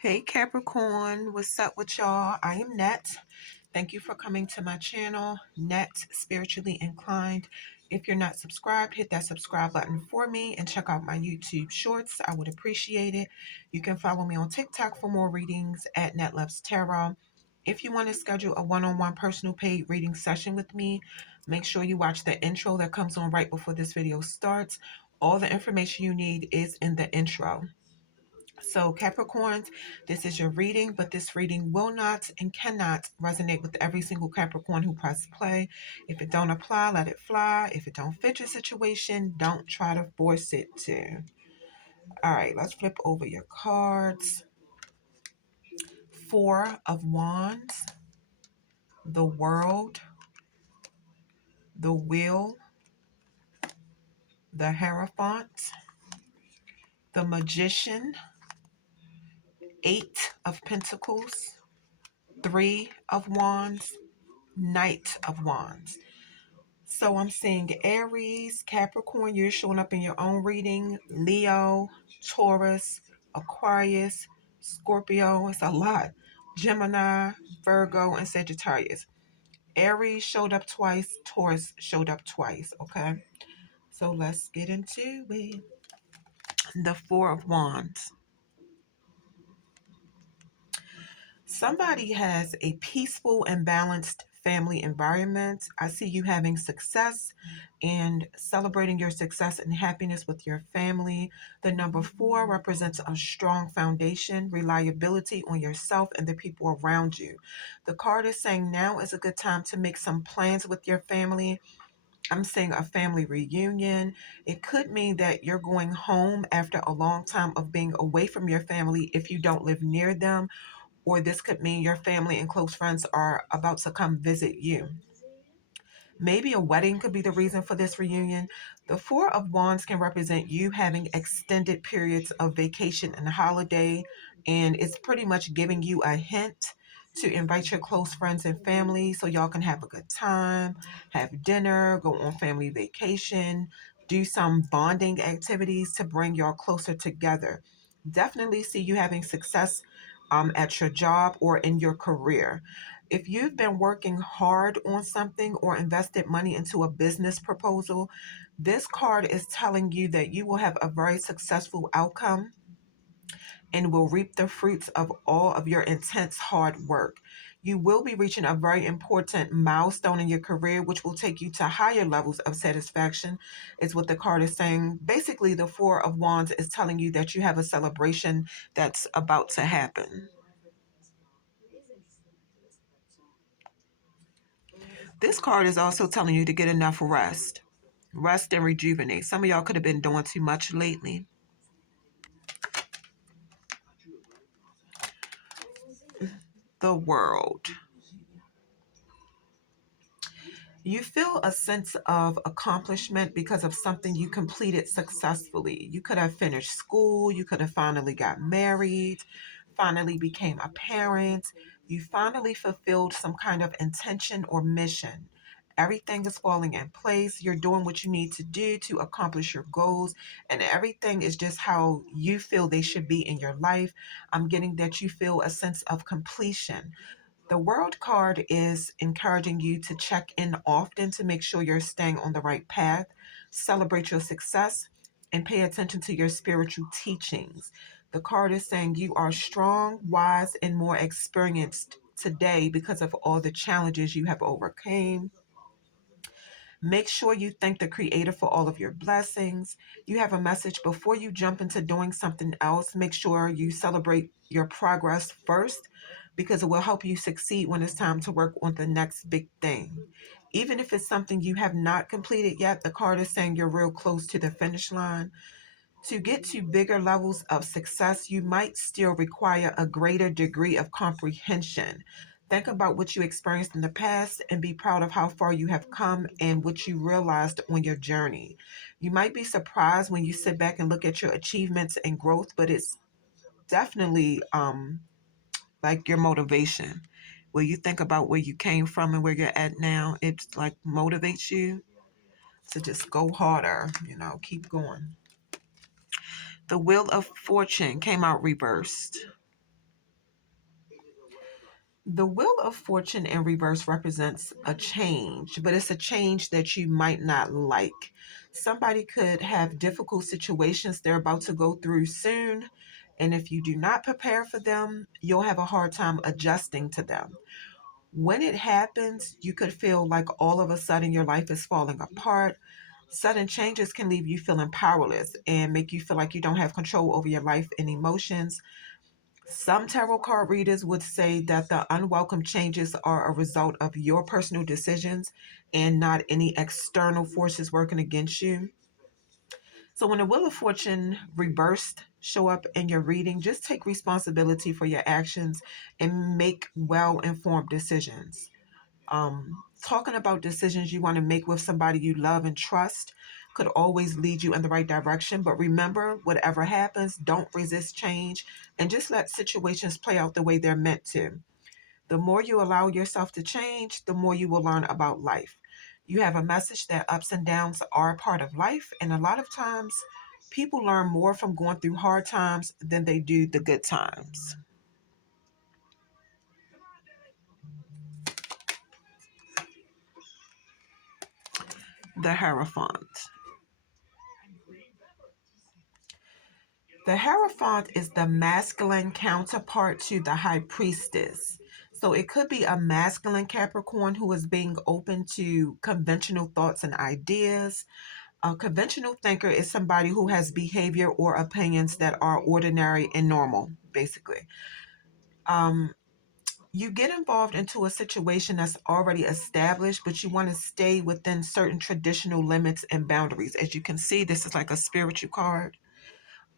Hey Capricorn, what's up with y'all? I am Net. Thank you for coming to my channel, Net Spiritually Inclined. If you're not subscribed, hit that subscribe button for me and check out my YouTube shorts. I would appreciate it. You can follow me on TikTok for more readings at Net Loves Tarot. If you want to schedule a one-on-one personal paid reading session with me, make sure you watch the intro that comes on right before this video starts. All the information you need is in the intro. So Capricorns, this is your reading, but this reading will not and cannot resonate with every single Capricorn who pressed play. If it don't apply, let it fly. If it don't fit your situation, don't try to force it to. All right, let's flip over your cards. Four of Wands, the World, the Wheel, the Hierophant, the Magician, Eight of Pentacles, Three of Wands, Knight of Wands. So I'm seeing Aries, Capricorn, you're showing up in your own reading, Leo, Taurus, Aquarius, Scorpio, it's a lot, Gemini, Virgo, and Sagittarius. Aries showed up twice, Taurus showed up twice, okay? So let's get into it. The Four of Wands. Somebody has a peaceful and balanced family environment. I see you having success and celebrating your success and happiness with your family. The number four represents a strong foundation, reliability on yourself and the people around you. The card is saying now is a good time to make some plans with your family. I'm seeing a family reunion. It could mean that you're going home after a long time of being away from your family if you don't live near them, or this could mean your family and close friends are about to come visit you. Maybe a wedding could be the reason for this reunion. The Four of Wands can represent you having extended periods of vacation and holiday, and it's pretty much giving you a hint to invite your close friends and family so y'all can have a good time, have dinner, go on family vacation, do some bonding activities to bring y'all closer together. Definitely see you having success at your job or in your career. If you've been working hard on something or invested money into a business proposal, this card is telling you that you will have a very successful outcome and will reap the fruits of all of your intense hard work. You will be reaching a very important milestone in your career, which will take you to higher levels of satisfaction, is what the card is saying. Basically, the Four of Wands is telling you that you have a celebration that's about to happen. This card is also telling you to get enough rest. Rest and rejuvenate. Some of y'all could have been doing too much lately. The World. You feel a sense of accomplishment because of something you completed successfully. You could have finished school. You could have finally got married, finally became a parent. You finally fulfilled some kind of intention or mission. Everything is falling in place. You're doing what you need to do to accomplish your goals, and everything is just how you feel they should be in your life. I'm getting that you feel a sense of completion. The World card is encouraging you to check in often to make sure you're staying on the right path. Celebrate your success and pay attention to your spiritual teachings. The card is saying you are strong, wise, and more experienced today because of all the challenges you have overcame. Make sure you thank the Creator for all of your blessings. You have a message before you jump into doing something else. Make sure you celebrate your progress first because it will help you succeed when it's time to work on the next big thing. Even if it's something you have not completed yet, the card is saying you're real close to the finish line. To get to bigger levels of success, you might still require a greater degree of comprehension. Think about what you experienced in the past and be proud of how far you have come and what you realized on your journey. You might be surprised when you sit back and look at your achievements and growth, but it's definitely like your motivation. Where you think about where you came from and where you're at now, it like motivates you to just go harder, keep going. The Wheel of Fortune came out reversed. The Wheel of Fortune in reverse represents a change, but it's a change that you might not like. Somebody could have difficult situations they're about to go through soon, and if you do not prepare for them, you'll have a hard time adjusting to them. When it happens, you could feel like all of a sudden your life is falling apart. Sudden changes can leave you feeling powerless and make you feel like you don't have control over your life and emotions. Some tarot card readers would say that the unwelcome changes are a result of your personal decisions and not any external forces working against you. So when the Wheel of Fortune reversed show up in your reading, just take responsibility for your actions and make well-informed decisions. Talking about decisions you want to make with somebody you love and trust could always lead you in the right direction. But remember, whatever happens, don't resist change and just let situations play out the way they're meant to. The more you allow yourself to change, the more you will learn about life. You have a message that ups and downs are a part of life, and a lot of times people learn more from going through hard times than they do the good times. The Hierophant. The Hierophant is the masculine counterpart to the High Priestess. So it could be a masculine Capricorn who is being open to conventional thoughts and ideas. A conventional thinker is somebody who has behavior or opinions that are ordinary and normal, basically. Um, you get involved into a situation that's already established, but you want to stay within certain traditional limits and boundaries. As you can see, this is like a spiritual card.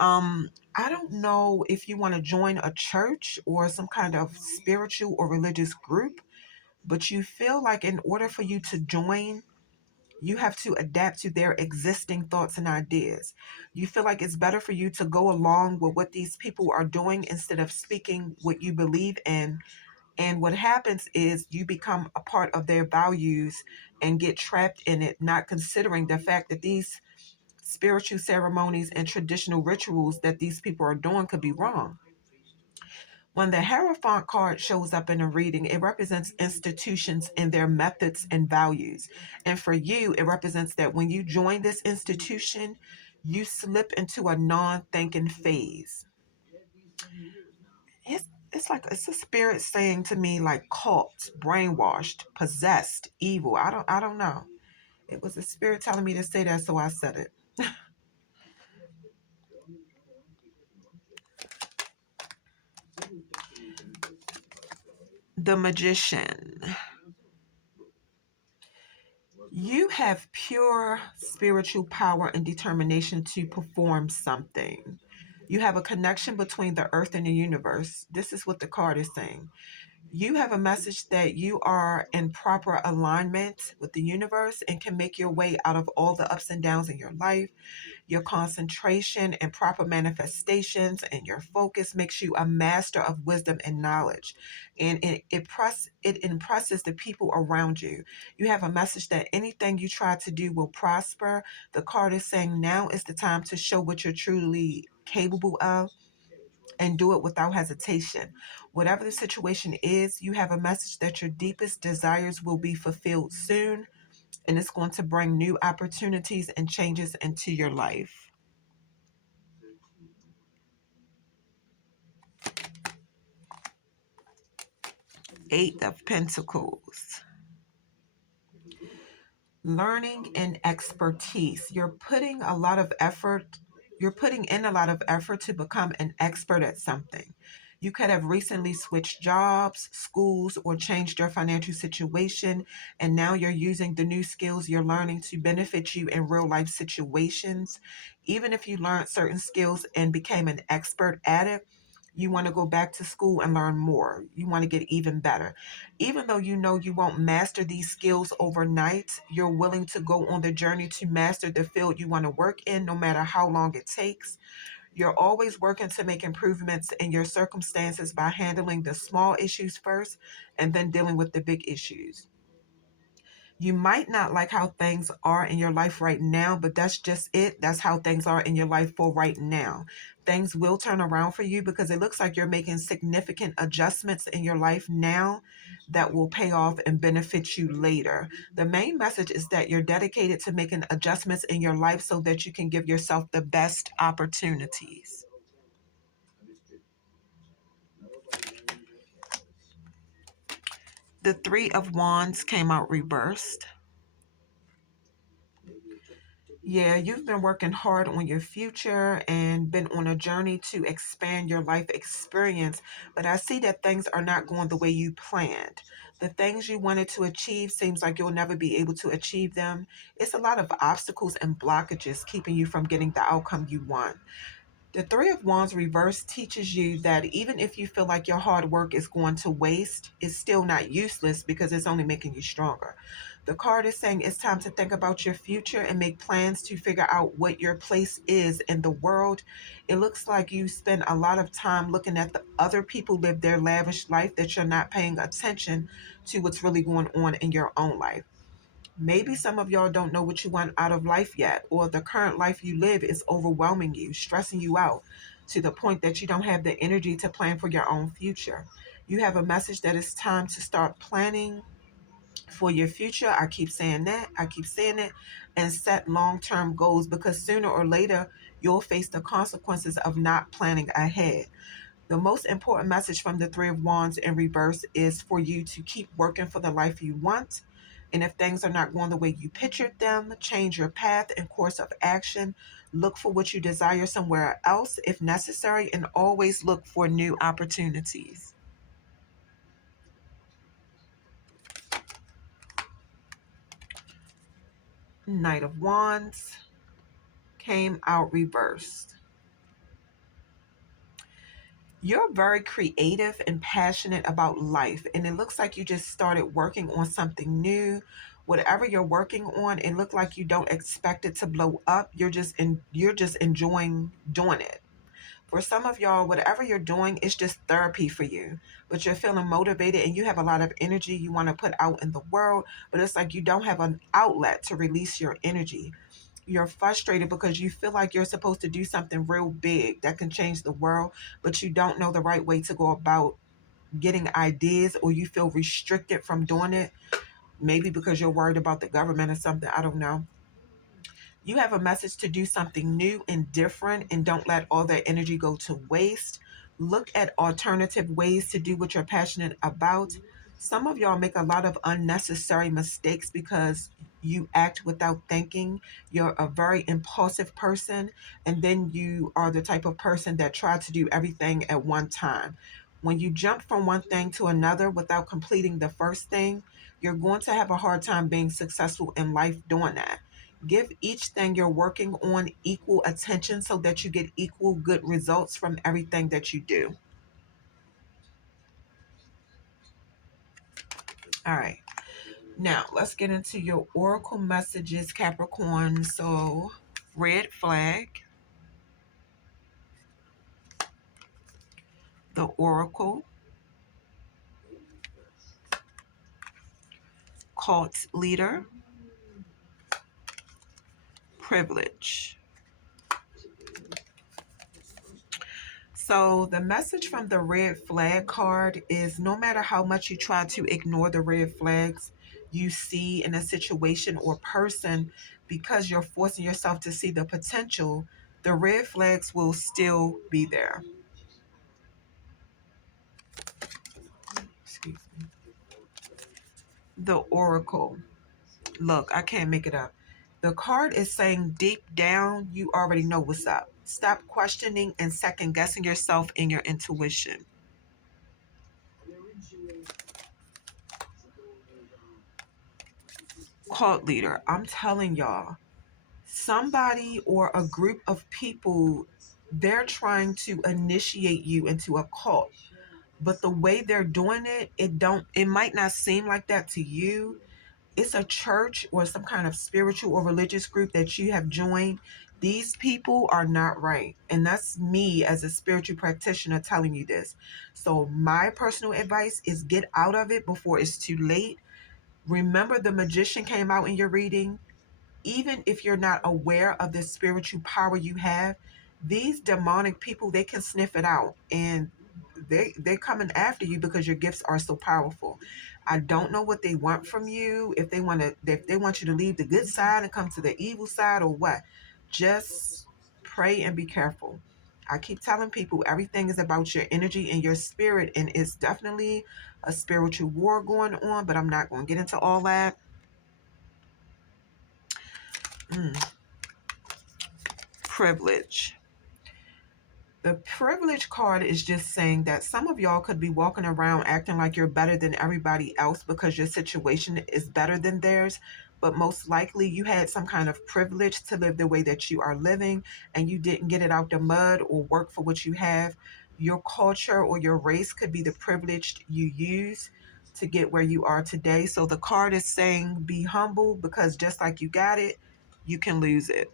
I don't know if you want to join a church or some kind of spiritual or religious group, but you feel like in order for you to join, you have to adapt to their existing thoughts and ideas. You feel like it's better for you to go along with what these people are doing instead of speaking what you believe in. And what happens is you become a part of their values and get trapped in it, not considering the fact that these spiritual ceremonies and traditional rituals that these people are doing could be wrong. When the Hierophant card shows up in a reading, it represents institutions and their methods and values. And for you, it represents that when you join this institution, you slip into a non thinking phase. It's like it's a spirit saying to me like cult, brainwashed, possessed, evil. I don't know. It was a spirit telling me to say that, so I said it. The Magician. You have pure spiritual power and determination to perform something. You have a connection between the earth and the universe. This is what the card is saying. You have a message that you are in proper alignment with the universe and can make your way out of all the ups and downs in your life. Your concentration and proper manifestations and your focus makes you a master of wisdom and knowledge. And it impresses the people around you. You have a message that anything you try to do will prosper. The card is saying now is the time to show what you're truly capable of and do it without hesitation. Whatever the situation is, you have a message that your deepest desires will be fulfilled soon, and it's going to bring new opportunities and changes into your life. Eight of Pentacles. Learning and expertise. You're putting in a lot of effort to become an expert at something. You could have recently switched jobs, schools, or changed your financial situation, and now you're using the new skills you're learning to benefit you in real life situations. Even if you learned certain skills and became an expert at it, you want to go back to school and learn more. You want to get even better. Even though you know you won't master these skills overnight, you're willing to go on the journey to master the field you want to work in, no matter how long it takes. You're always working to make improvements in your circumstances by handling the small issues first and then dealing with the big issues. You might not like how things are in your life right now, but that's just it. That's how things are in your life for right now. Things will turn around for you because it looks like you're making significant adjustments in your life now that will pay off and benefit you later. The main message is that you're dedicated to making adjustments in your life so that you can give yourself the best opportunities. The Three of Wands came out reversed. Yeah, you've been working hard on your future and been on a journey to expand your life experience, but I see that things are not going the way you planned. The things you wanted to achieve seems like you'll never be able to achieve them. It's a lot of obstacles and blockages keeping you from getting the outcome you want. The Three of Wands reverse teaches you that even if you feel like your hard work is going to waste, it's still not useless because it's only making you stronger. The card is saying it's time to think about your future and make plans to figure out what your place is in the world. It looks like you spend a lot of time looking at the other people live their lavish life that you're not paying attention to what's really going on in your own life. Maybe some of y'all don't know what you want out of life yet, or the current life you live is overwhelming you, stressing you out to the point that you don't have the energy to plan for your own future. You have a message that it's time to start planning for your future. I keep saying that, I keep saying it, and set long term goals because sooner or later you'll face the consequences of not planning ahead. The most important message from the Three of Wands in reverse is for you to keep working for the life you want. And if things are not going the way you pictured them, change your path and course of action. Look for what you desire somewhere else if necessary, and always look for new opportunities. Knight of Wands came out reversed. You're very creative and passionate about life, and it looks like you just started working on something new. Whatever you're working on, it looked like you don't expect it to blow up. You're just enjoying doing it. For some of y'all, whatever you're doing is just therapy for you, but you're feeling motivated and you have a lot of energy you want to put out in the world, but it's like you don't have an outlet to release your energy. You're frustrated because you feel like you're supposed to do something real big that can change the world, but you don't know the right way to go about getting ideas, or you feel restricted from doing it. Maybe because you're worried about the government or something. I don't know. You have a message to do something new and different, and don't let all that energy go to waste. Look at alternative ways to do what you're passionate about. Some of y'all make a lot of unnecessary mistakes because you act without thinking. You're a very impulsive person, and then you are the type of person that tries to do everything at one time. When you jump from one thing to another without completing the first thing, you're going to have a hard time being successful in life doing that. Give each thing you're working on equal attention so that you get equal good results from everything that you do. All right. Now, let's get into your oracle messages, Capricorn. So, red flag, the oracle, cult leader, privilege. So, the message from the red flag card is no matter how much you try to ignore the red flags you see in a situation or person, because you're forcing yourself to see the potential, The red flags will still be there. Excuse me. The Oracle. Look, I can't make it up. The card is saying deep down, you already know what's up. Stop questioning and second guessing yourself and your intuition. Cult leader, I'm telling y'all, somebody or a group of people, they're trying to initiate you into a cult. But the way they're doing it, it might not seem like that to you. It's a church or some kind of spiritual or religious group that you have joined. These people are not right. And that's me as a spiritual practitioner telling you this. So my personal advice is get out of it before it's too late. Remember, the magician came out in your reading. Even if you're not aware of the spiritual power you have, these demonic people, they can sniff it out, and they're coming after you because your gifts are so powerful. I don't know what they want from you. If they want you to leave the good side and come to the evil side, or what. Just pray and be careful. I keep telling people everything is about your energy and your spirit, and it's definitely a spiritual war going on, but I'm not going to get into all that. Mm. Privilege. The privilege card is just saying that some of y'all could be walking around acting like you're better than everybody else because your situation is better than theirs. But most likely you had some kind of privilege to live the way that you are living, and you didn't get it out the mud or work for what you have. Your culture or your race could be the privilege you use to get where you are today. So the card is saying be humble, because just like you got it, you can lose it.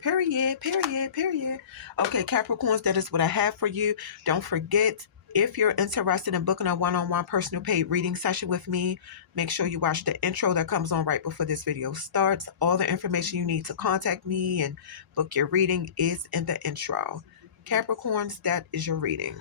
Period, period, period. Okay, Capricorns, that is what I have for you. Don't forget, if you're interested in booking a one-on-one personal paid reading session with me, make sure you watch the intro that comes on right before this video starts. All the information you need to contact me and book your reading is in the intro. Capricorns, that is your reading.